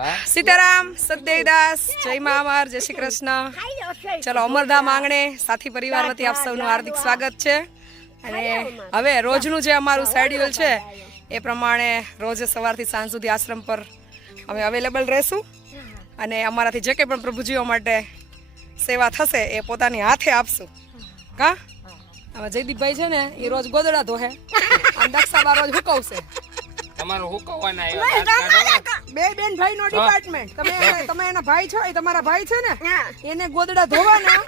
સીતારામ સદેવદાસ જય મહામાર જય શ્રી કૃષ્ણ. ચલો અમરધામ આંગણે સાથી પરિવાર વતી આપ સૌનું હાર્દિક સ્વાગત છે. અને હવે રોજનું જે અમારું શેડ્યુલ છે એ પ્રમાણે રોજ સવારથી સાંજ સુધી આશ્રમ પર અમે અવેલેબલ રહેશું. અને અમારાથી જે કંઈ પણ પ્રભુજીઓ માટે સેવા થશે એ પોતાની હાથે આપશું. કા હવે જયદીપભાઈ છે ને એ રોજ ગોદડા ધોહે. અને દક્ષાબા રોજ હુકવશે. તમારું હુકવવાના. બે બેન ભાઈ નો ડિપાર્ટમેન્ટ તમે તમે એના ભાઈ છો એ તમારા ભાઈ છે ને એને ગોદડા ધોવાના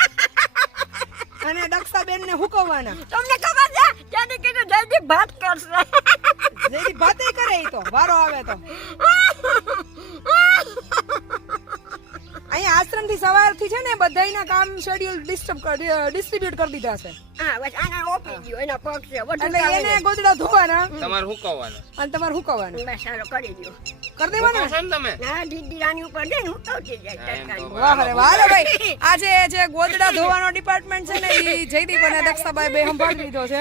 અને દક્ષા બેન ને હુકવવાના. તમને ખબર છે? ક્યાંથી કીધું જલ્દી ભાત કરશે. જલ્દી ભાતે કરે એ તો વારો આવે તો. અહીંયા આશ્રમથી સવારથી છે ને બધાયના કામ શેડ્યુલ ડિસ્ટર્બ ડિસ્ટ્રીબ્યુટ કરી દીધા છે. હા બસ આના ઓપી ગયો એના પગ છે બધું એટલે ચાલે એને ગોદડા ધોવાના? તમારે હુકવવાના અને તમારે હુકવવાના બસ ચાલો કરી દો. કરી દેવાના? હુકવશો તમે? ના દીદી રાની ઉપર દે હું કહું છું જાય હા, એમ તો તડકાની. વાહ રે વાહ ભાઈ. આજે જે ગોદડા ધોવાનો ડિપાર્ટમેન્ટ છે ને ઈ જયદીપ અને દક્ષાભાઈ બે સંભાળી લીધો છે.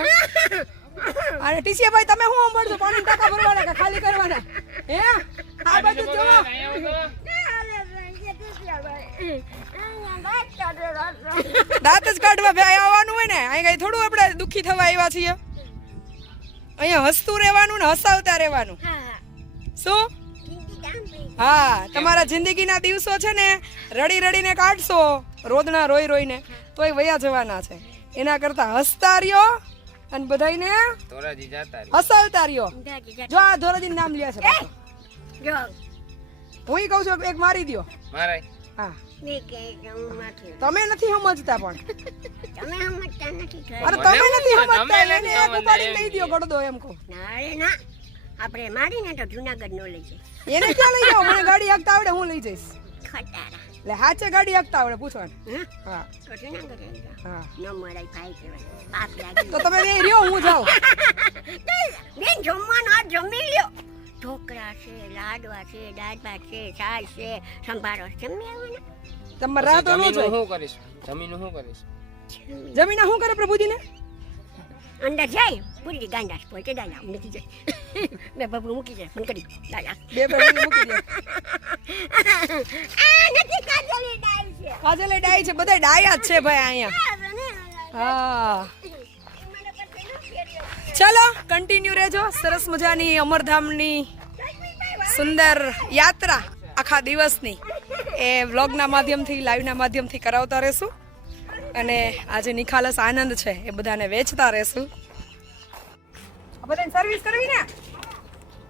અને ટીસીએ ભાઈ તમે શું સંભાળશો? પાણી ટાંકા ભરવાના કે ખાલી કરવાના? હે? આ બધું જોવો. દાંત જ કાઢવા ભાઈ આવવાનું હોય ને અહીં કઈ થોડું આપણે દુખી થવા આવ્યા છીએ. અહીંયા હસતું રહેવાનું ને હસાવતા રહેવાનું. શું? હા તમારા જિંદગીના દિવસો છે ને રડી રડીને કાઢશો રોદના રોઈ રોઈને તોય વયા જવાના છે. એના કરતા હસતા રહ્યો અને રહ્યો. હસાવતા રહ્યો. જો આ ધોરાજી નામ લે છે હું કહું છું એક મારી દ્યો. મારાય. હા. તમે નથી સમજતા પણ. તમે સમજતા નથી અરે તમે નથી સમજતા નથી એને એક ઉપાડી લઈ દો ગડદો એમ કહો. ના ના. આપણે મારીને તો જુનાગઢ નો લઈ જાય એને ક્યાં લઈ જાવ મને ગાડી આગતા આવડે હું લઈ જઈશ. ખટારા. એટલે હાચે ગાડી હાંકતા આવડે પૂછવાનું. હા. ન મળાય ભાઈ કહેવાય. પાપ લાગી તો તમે બે રહ્યો હું જાઉં. બેન જમવાનું આ જમી લ્યો. ઢોકળા છે લાડવા છે દાળ ભાત છે છાશ છે સંભારો છે. જમી આવવાના તમારે રાહ તો ન જમીનું જોઈ શું કરીશ? જમીન હું કરીશ? જમીન શું કરે પ્રભુજીને? અંદર જાય. પૂરી ગાંડા પહોંચે દાદા નથી જાય બે બાબુ મૂકી જાય. ફોન કરી દાદા બે બે મૂકી દે. આ નથી કાજલે ડાય છે. કાજલે ડાય છે. બધા ડાયા જ છે ભાઈ અહીંયા. હા. ચાલો કન્ટિન્યુ રહેજો. સરસ મજાની અમરધામની સુંદર યાત્રા આખા દિવસની એ વ્લોગના માધ્યમથી લાઈવના માધ્યમથી કરાવતા રહેશું. અને આજે નિખાલસ આનંદ છે, એ બધાને વેચતા રહેશું. બધાને સર્વિસ કરવી ને?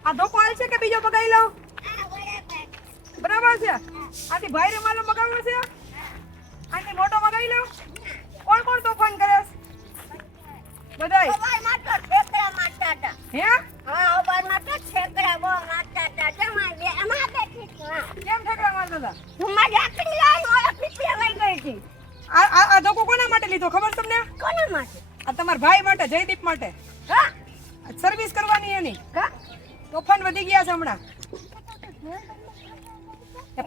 આ ધોકો હાલ છે કે બીજો મગાવી લઉં? બરાબર છે. આથી ભાઈ માલો મગાવવો છે? આથી મોટો મગાવી લઉં? કોણ કોણ તોફાન કરે છે? બધાય? અવારમાં તો મારતા હતા. હે? હા અવારમાં તો ઠેકડા બહુ મારતા હતા. જમાઈ બે હા. કેમ ઠેકડા મારતા હતા? હું મારી આકડી લાઈ લઈ ગઈ હતી. આ આ ધોકો કોના માટે લીધો ખબર તમને? કોના માટે? આ તમારા ભાઈ માટે જયદીપ માટે. હા. સર્વિસ કરવાની એની. કા તોફાન વધી ગયા છે હમણાં.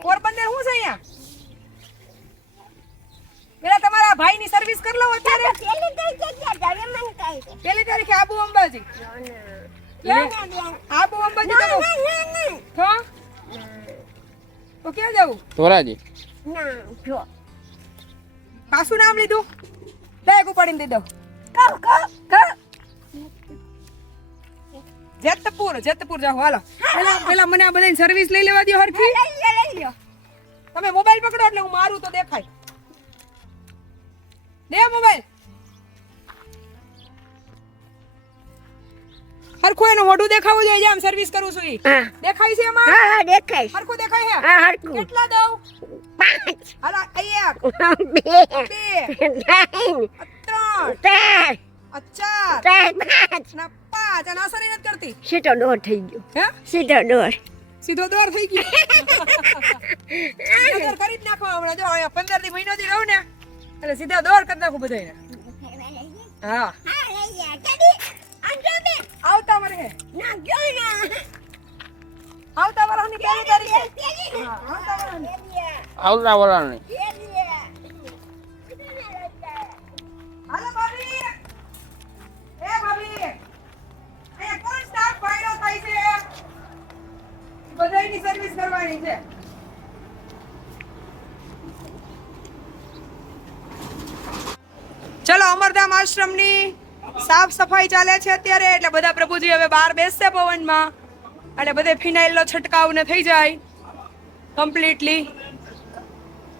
પોરબંદર શું છે અહીંયા પેલા તમારા ભાઈની સર્વિસ કરી લો અત્યારે. પેલી તારીખે જાવે? મને કઈ પેલી તારીખે આબુ અંબાજી. આબુ અંબાજી ના તો તો ક્યાં જવું? ધોરાજી. ના જો. પાછું નામ લીધું. બેગ ઉપાડીને દે દો કહો કહો કહો જેતપુર જેતપુર જાઓ હાલો. પેલા પેલા મને આ બધાની સર્વિસ લઈ લેવા દો હરખી. લઈ લ્યો લઈ લ્યો. તમે મોબાઈલ પકડો એટલે હું મારું તો દેખાય. દે મોબાઈલ. હરખું એનું મોઢું દેખાવું જોઈએ આમ સર્વિસ કરું છું ઈ. દેખાય છે એમાં? હા હા દેખાય હરખું દેખાય છે? હા હરખું. કેટલા દઉં? પાંચ. હાલો એક. બે. બે. ત્રણ. ચાર. ચાર. ચાર પાંચ. ના પાંચ. અને અસર નથી કરતી? સીધો દોર થઈ ગયો. હે? સીધો દોર. સીધો દોર થઈ ગયો? સીધો દોર કરી જ નાખો હમણાં. જો અહીંયા પંદરથી મહિનો થી રહું ને એટલે સીધા દોર કરી નાખું બધાને હા. આવતા ના આવતા વરહની પહેલી તારીખે આવતા વર્ષની અમરધામ આશ્રમની સાફ સફાઈ ચાલે છે અત્યારે. એટલે બધા પ્રભુજી હવે બહાર બેસશે પવનમાં. એટલે બધે ફિનાઇલનો છંટકાવ ને થઈ જાય. કમ્પ્લીટલી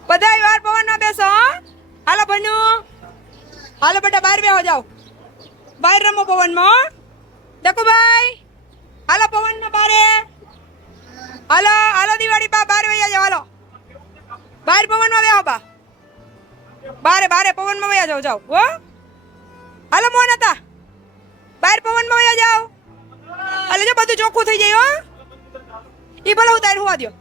બધાય વાર પવનમાં બેસો હાલો ભનુ. હાલો બેટા, બહાર બેહો, જાઓ. બહાર રમો પવનમાં દકુભાઈ હાલો પવનમાં બારે. હાલો હાલો દિવાળી બા બાર વૈયા જાઓ, હાલો. બહાર પવનમાં બેહો બા. બારે બારે પવનમાં વયા જાઓ જાઓ, હો. હાલો મોન હતા બહાર પવનમાં વયા જાઓ. હાલો જો બધું ચોખ્ખું થઈ જાય હો. એ ભલે ઉતાર હોવા દ્યો.